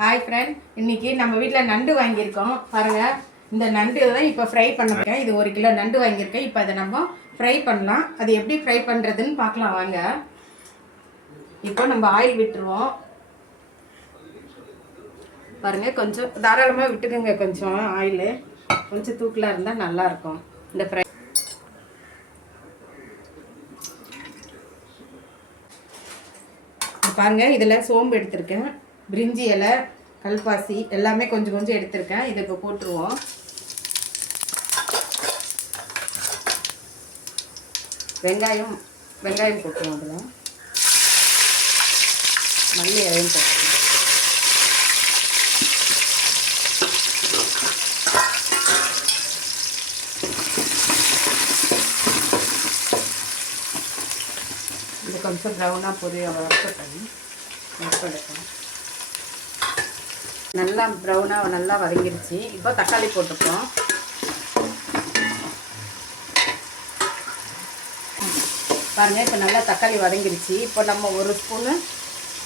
Hi friend இன்னைக்கு நம்ம வீட்டில் நண்டு வாங்கியிருக்கோம். பாருங்கள் இந்த நண்டு தான் இப்போ ஃப்ரை பண்ணிருக்கேன் இது ஒரு கிலோ நண்டு வாங்கியிருக்கேன். இப்போ அதை நம்ம ஃப்ரை பண்ணலாம். அது எப்படி ஃப்ரை பண்ணுறதுன்னு பார்க்கலாம். வாங்க. இப்போ நம்ம ஆயில் விட்டுருவோம். பாருங்கள் கொஞ்சம் தாராளமாக விட்டுக்கோங்க. கொஞ்சம் ஆயில் கொஞ்சம் தூக்கலாக இருந்தால் நல்லாயிருக்கும் இந்த ஃப்ரை பாருங்க இதில் சோம்பு எடுத்திருக்கேன். பிரிஞ்சி இலை கல்பாசி எல்லாமே கொஞ்சம் கொஞ்சம் எடுத்திருக்கேன். இதை இப்போ போட்டுருவோம். வெங்காயம் வெங்காயம் போட்டுருவோம் அதில். மல்லி இலையும் போட்டுருவோம். இது கொஞ்சம் ப்ரௌனாக பொரிய வறுக்கட்டும் வறுக்கெடுக்கணும் நல்லா ப்ரௌனாக நல்லா வதங்கிருச்சு. இப்போ தக்காளி போட்டுப்போம். பாருங்கள் இப்போ நல்லா தக்காளி வதங்கிருச்சு. இப்போ நம்ம ஒரு ஸ்பூனு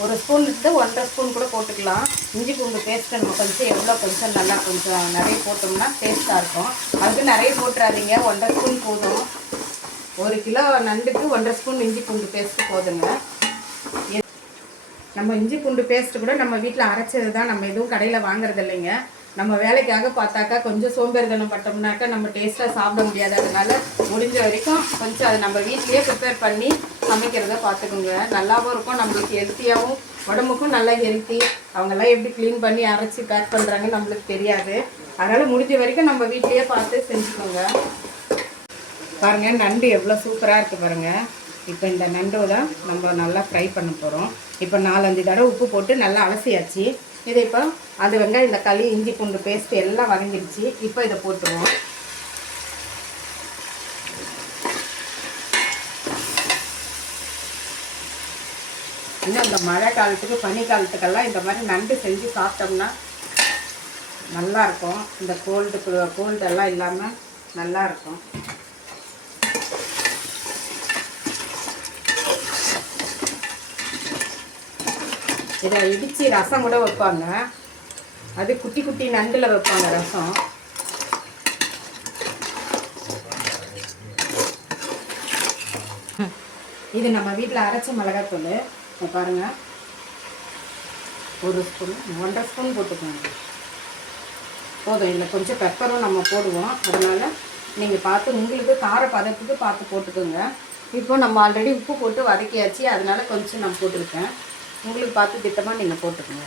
ஒரு ஸ்பூன் இருந்து ஒன்றரை ஸ்பூன் கூட போட்டுக்கலாம். இஞ்சி பூண்டு பேஸ்ட்டு நம்ம கொஞ்சம் எவ்வளோ கொஞ்சம் நல்லா கொஞ்சம் நிறைய போட்டோம்னா டேஸ்ட்டாக இருக்கும். அதுக்கு நிறைய போட்டுறாதீங்க. ஒன்றரை ஸ்பூன் போதும். ஒரு கிலோ நண்டுக்கு ஒன்றரை ஸ்பூன் இஞ்சி பூண்டு பேஸ்ட்டு போதுங்க. எ- நம்ம இஞ்சி பூண்டு பேஸ்ட்டு கூட நம்ம வீட்டில் அரைச்சது தான் நம்ம எதுவும் கடையில் வாங்குறது இல்லைங்க நம்ம வேலைக்காக பார்த்தாக்கா கொஞ்சம் சோம்பேறிதனம் பட்டோம்னாக்கா நம்ம டேஸ்ட்டாக சாப்பிட முடியாது. அதனால் முடிஞ்ச வரைக்கும் கொஞ்சம் அதை நம்ம வீட்லேயே ப்ரிப்பேர் பண்ணி சமைக்கிறத பார்த்துக்கோங்க. நல்லாவும் இருக்கும். நம்மளுக்கு ஹெல்த்தியாகவும் உடம்புக்கும் நல்லா ஹெல்த்தி அவங்கெல்லாம் எப்படி க்ளீன் பண்ணி அரைச்சி பேக் பண்ணுறாங்கன்னு நம்மளுக்கு தெரியாது. அதனால் முடிஞ்ச வரைக்கும் நம்ம வீட்லேயே பார்த்து செஞ்சுக்கோங்க. பாருங்கள் நண்டு எவ்வளோ சூப்பராக இருக்குது பாருங்கள் இப்போ இந்த நண்டை தான் நம்ம நல்லா ஃப்ரை பண்ண போகிறோம் இப்போ நாலஞ்சு தடவை உப்பு போட்டு நல்லா அலசியாச்சு. இதை இப்போ அது வெங்காயம் இந்த களி இஞ்சி பூண்டு பேஸ்ட் எல்லாம் வதங்கிடுச்சு. இப்போ இதை போட்டுருவோம். இன்னும் இந்த மழை காலத்துக்கு பனி காலத்துக்கெல்லாம் இந்த மாதிரி நண்டு செஞ்சு சாப்பிட்டோம்னா நல்லாயிருக்கும் இந்த கோல்டு கோல்டெல்லாம் இல்லாமல் நல்லாயிருக்கும் இதை இடித்து ரசம் கூட வைப்பாங்க. அது குட்டி குட்டி நண்டில் வைப்பாங்க ரசம். இது நம்ம வீட்டில் அரைச்ச மிளகாத்தூள். இங்க பாருங்க. ஒரு ஸ்பூன் ஒன்றரை ஸ்பூன் போட்டுக்கோங்க. போதும் இல்லை கொஞ்சம் பெப்பரும் நம்ம போடுவோம். அதனால் நீங்கள் பார்த்து உங்களுக்கு கார பதத்துக்கு பார்த்து போட்டுக்கோங்க. இப்போ நம்ம ஆல்ரெடி உப்பு போட்டு வதக்கியாச்சு. அதனால் கொஞ்சம் நான் போட்டிருக்கேன். உங்களுக்கு பார்த்து திட்டமாக நீங்கள் போட்டுக்கோங்க.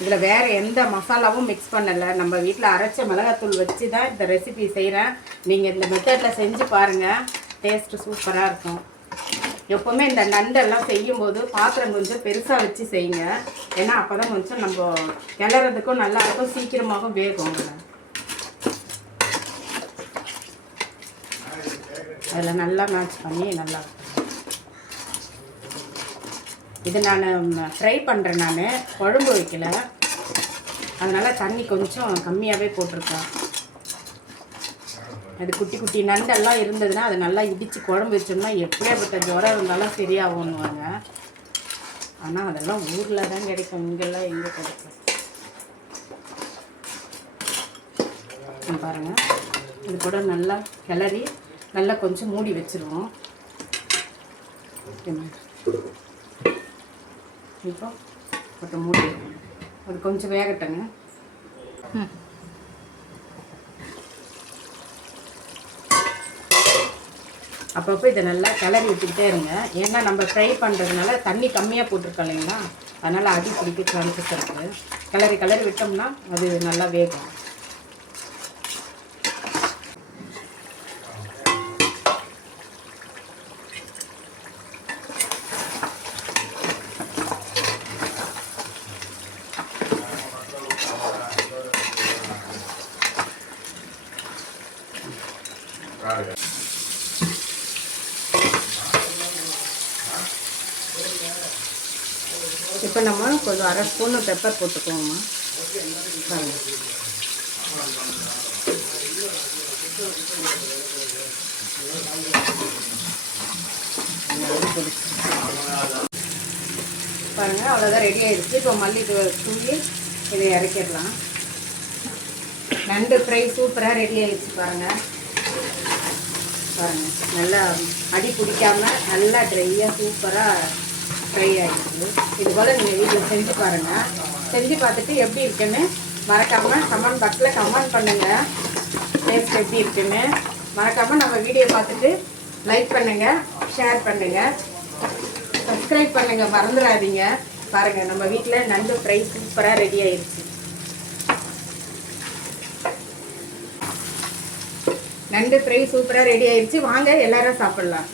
இதில் வேறு எந்த மசாலாவும் மிக்ஸ் பண்ணலை. நம்ம வீட்டில் அரைச்ச மிளகாத்தூள் வச்சு தான் இந்த ரெசிபி செய்கிறேன் நீங்கள் இந்த மெத்தடில் செஞ்சு பாருங்கள் டேஸ்ட்டு சூப்பராக இருக்கும். எப்போவுமே இந்த நண்டெல்லாம் செய்யும்போது பாத்திரம் கொஞ்சம் பெருசாக வச்சு செய்யுங்க. ஏன்னா அப்போ தான் கொஞ்சம் நம்ம கிளறதுக்கும் நல்லா இருக்கும் சீக்கிரமாகவும் வேகும். அதில் நல்லா மேட்ச் பண்ணி நல்லா இது நான் ஃப்ரை பண்ணுறேன் நான். குழம்பு வைக்கல. அதனால் தண்ணி கொஞ்சம் கம்மியாகவே போட்டிருக்கேன். அது குட்டி குட்டி நண்டெல்லாம் இருந்ததுன்னா அதை நல்லா இடித்து குழம்பு வச்சோம்னா எப்படியாப்பட்ட ஜுரம் இருந்தாலும் சரியாகும்னுவாங்க. ஆனால் அதெல்லாம் ஊரில் தான் கிடைக்கும். இங்கெல்லாம் எங்கே கிடைக்கும்? பாருங்கள் பாருங்க. இது கூட நல்லா கிளறி நல்லா கொஞ்சம் மூடி வச்சிருவோம். இப்போ கொஞ்சம் மூடி அது கொஞ்சம் வேகட்டங்க. ம் அப்பப்போ இதை நல்லா கிளறி விட்டுக்கிட்டே இருங்க. ஏன்னா நம்ம ஃப்ரை பண்ணுறதுனால தண்ணி கம்மியாக போட்டிருக்கோம் இல்லைங்களா? அதனால் அடி பிடிக்க சான்சஸ் இருக்குது கிளறி கிளறி விட்டோம்னா அது நல்லா வேகும். இப்போ நம்ம கொஞ்சம் அரை ஸ்பூன் பெப்பர் போட்டுக்குவோம்மா பாருங்க பாருங்கள் அவ்வளோதான் ரெடி ஆயிடுச்சு. இப்போ மல்லி தூங்கி தூவி இதை இறக்கிடலாம். நண்டு ஃப்ரை சூப்பராக ரெடி ஆயிடுச்சு பாருங்கள் பாருங்கள் நல்லா அடி பிடிக்காமல் நல்லா ட்ரையாக சூப்பராக ஃப்ரை ஆகிடுது இது போல் நீங்கள் வீட்டில் செஞ்சு பாருங்கள் செஞ்சு பார்த்துட்டு எப்படி இருக்குன்னு மறக்காமல் கமெண்ட் பாக்ஸில் கமெண்ட் பண்ணுங்கள் டேஸ்ட் எப்படி இருக்குன்னு. மறக்காமல் நம்ம வீடியோ பார்த்துட்டு லைக் பண்ணுங்கள் ஷேர் பண்ணுங்கள் சப்ஸ்கிரைப் பண்ணுங்கள் மறந்துடாதீங்க. பாருங்கள் நம்ம வீட்டில் நண்டு ஃப்ரை சூப்பராக ரெடி ஆயிடுச்சு நண்டு ஃப்ரை சூப்பராக ரெடி ஆயிடுச்சு வாங்க எல்லாரும் சாப்பிட்லாம்.